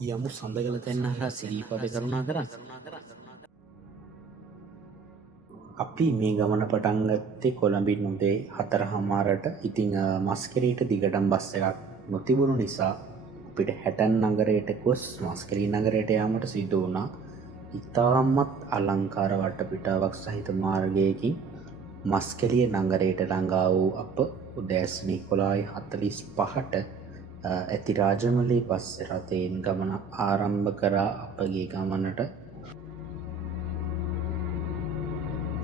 යමු සඳගල තැන්න හා සිරීපද කරුණා කරන්න. අපි මේ ගමන පටන්ගත්තේ කොළඹින් උදේ 4:00ට. ඉතිං මස්කරීට දිගටම බස් එකක් නොතිබුණු නිසා අපිට හැටන් නගරයට ගොස් මස්කරී නගරයට යාමට සිදු වුණා. ඉතාමත් අලංකාර වටපිටාවක් සහිත මාර්ගයකින් මස්කලිය නගරයට ළඟා වූ අප උදෑසන 11:45ට ඇති රාජමලී බස් රථයෙන් ගමන ආරම්භ කරා. අපගේ ගමනට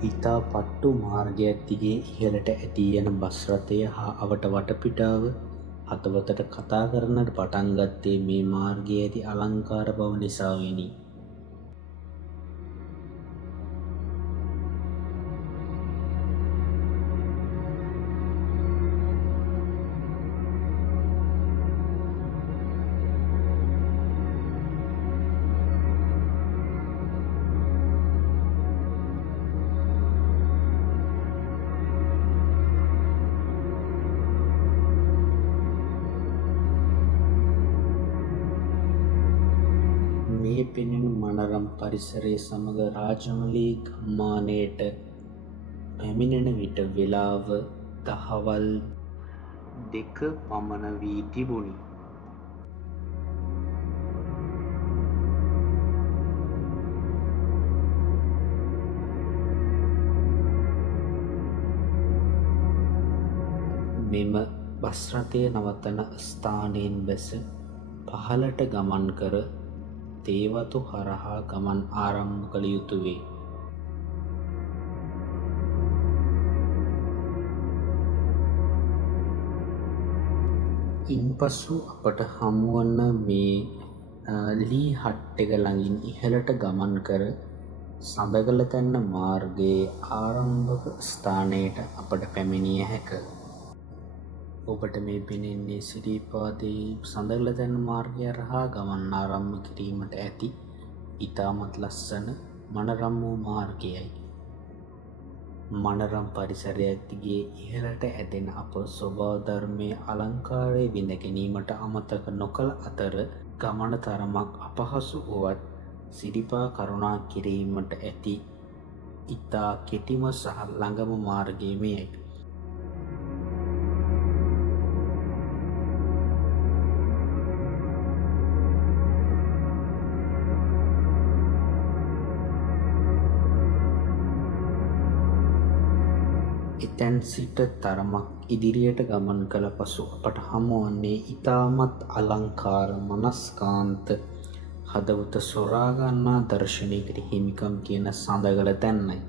ඉතා පට්ටු මාර්ගයක් දිගේ ඉහළට ඇදී යන බස් රථය හා අවට වටපිටාව හදවතට කතා කරන්නට පටන් ගත්තේ මේ මාර්ගයේ ඇති අලංකාර බව නිසාවෙනි. මේ පෙනෙන මනරම් පරිසරය සමග රාජමලී ගම්මානයට පැමිණෙන විට වේලාව දහවල් 2 පමණ වී තිබුණි. මෙම බස් රථය නවතන ස්ථානයෙන් බැස පහළට ගමන් කර තේවතු හරහා ගමන් ආරම්භ කළ යුතු වේ. ඉන්පසු අපට හමුවන මේ ලී හට් එක ළඟින් ඉහළට ගමන් කර සඳගල තැන්න මාර්ගයේ ආරම්භක ස්ථානයට අපට පැමිණිය හැක. ඔබට මේ පෙනෙන්නේ සිරීපාදේ සඳගල තැන්න මාර්ගය හරහා ගමන් ආරම්භ කිරීමට ඇති ඉතාමත් ලස්සන මනරම් වූ මාර්ගයයි. මනරම් පරිසරයක් දිගේ ඉහළට ඇදෙන අප ස්වභාව ධර්මයේ අලංකාරය විඳ ගැනීමට අමතක නොකළ අතර ගමන තරමක් අපහසු වුවත් සිරිපා කරුණා කිරීමට ඇති ඉතා කෙටිම සහ ළඟම මාර්ගය මෙයයි. එතැන් සිට තරමක් ඉදිරියට ගමන් කළ පසු අපට හමුවන්නේ ඉතාමත් අලංකාර මනස්කාන්ත හදවත සොරාගන්නා දර්ශනයකට හිමිකම් තියෙන සඳගල තැන්නයි.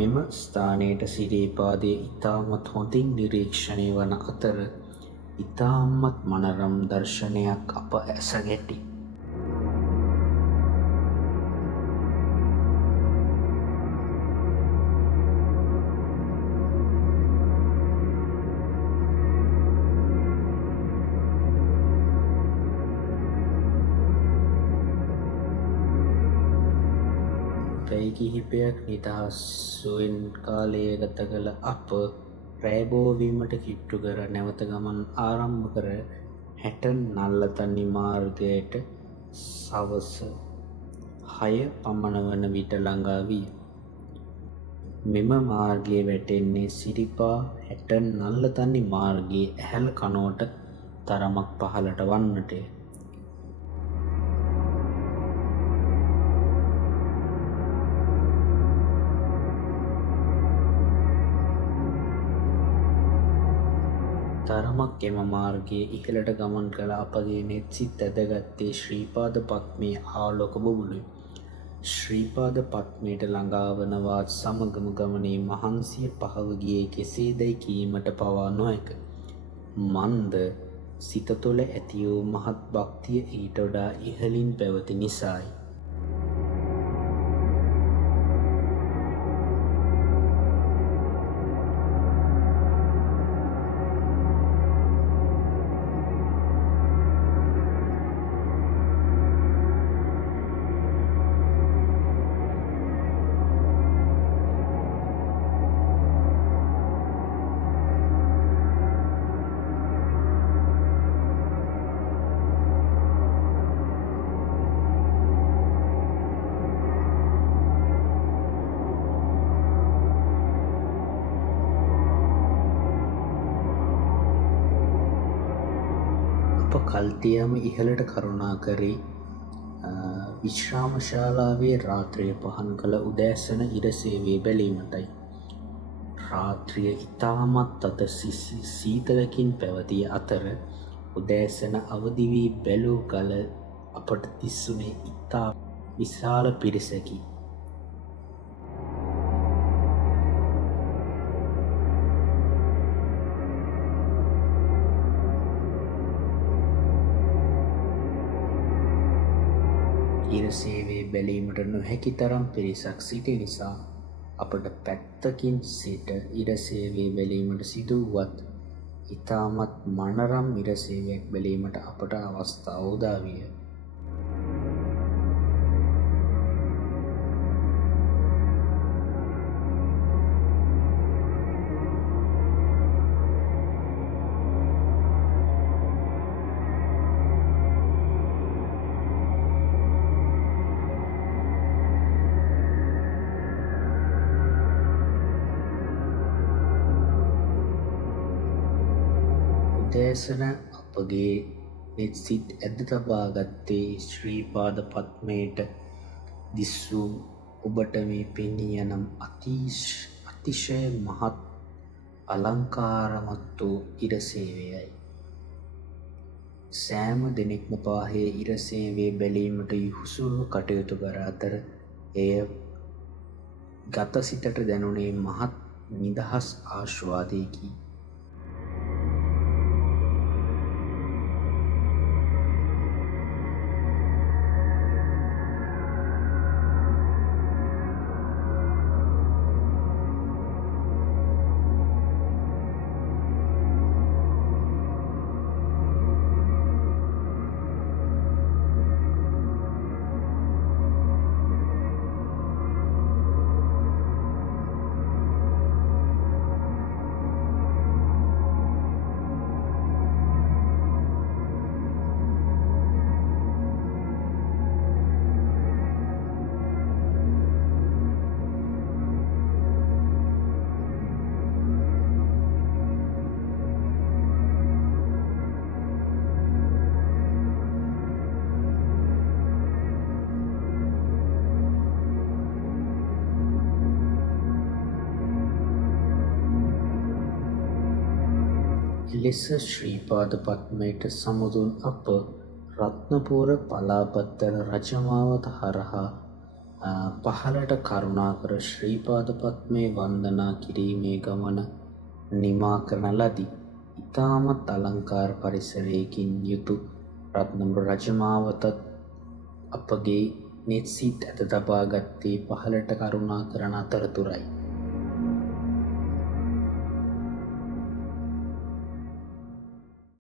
මෙම ස්ථානයට සිරීපාදයේ ඉතාමත් හොඳින් නිරීක්ෂණය වන අතර ඉතාමත් මනරම් දර්ශනයක් අප ඇස ගැටි. පැය කිහිපයක් නිදහස්වෙන් කාලය ගත කළ අප රෑබෝවීමට කිට්ටු කර නැවත ගමන් ආරම්භ කර හැටන් නල්ලතන්නි මාර්ගයට සවස 6 පමණ වන විට ළඟා විය. මෙම මාර්ගයේ වැටෙන්නේ සිරිපා හැටන් නල්ලතන්නි මාර්ගයේ ඇහැල කනුවට තරමක් පහළට වන්නටය. තරමක් එම මාර්ගයේ ඉහළට ගමන් කළ අපගේ නෙත් සිත් ඇදගත්තේ ශ්‍රීපාද පත්මේ ආලෝක බුබුළුයි. ශ්‍රීපාද පත්මයට ළඟා වනවත් සමගම ගමනේ මහන්සිය පහව ගියේ කෙසේදැයි කීමට පවා නොහැක. මන්ද සිත තුළ ඇති වූ මහත් භක්තිය ඊට වඩා ඉහළින් පැවති නිසායි. අප කල්තියම ඉහළට කරුණා කරේ විශ්‍රාමශාලාවේ රාත්‍රිය පහන් කළ උදෑසන ඉරසේවේ බැලීමටයි. රාත්‍රිය ඉතාමත් අත සීතලකින් පැවතිය අතර උදෑසන අවදිවී බැලූ කල අපට දිස්සුනේ ඉතා විශාල පිරිසකි. ඉරසේවේ බැලීමට නොහැකි තරම් පිරිසක් සිටි නිසා අපට පැත්තකින් සිට ඉරසේවේ බැලීමට සිදුවත් ඉතාමත් මනරම් ඉරසේවයක් බැලීමට අපට අවස්ථාව උදා විය. උදෑසන අපගේ නෙත් සිත් ඇද තබා ගත්තේ ශ්‍රීපාද පද්මයට දිස්සූ ඔබට මේ පෙනී යනම් අතිශය මහත් අලංකාරමත් වූ ඉරසේවයයි. සෑම දෙනෙක්ම පාහේ ඉරසේවේ බැලීමට යුහුසුල්ව කටයුතු කර අතර එය ගත සිතට දැනුනේ මහත් නිදහස් ආශ්වාදයකි. ලෙස ශ්‍රීපාද පද්මයට සමුදුන් අප රත්නපුර පලාපත්තර රජමාවත හරහා පහළට කරුණාකර ශ්‍රීපාද පද්මය වන්දනා කිරීමේ ගමන නිමා කරන ලදී. ඉතාමත් අලංකාර පරිසරයකින් යුතු රත්නපුර රජමාවතත් අපගේ නෙත් සිත් ඇත තබා ගත්තේ පහළට කරුණා කරන අතරතුරයි.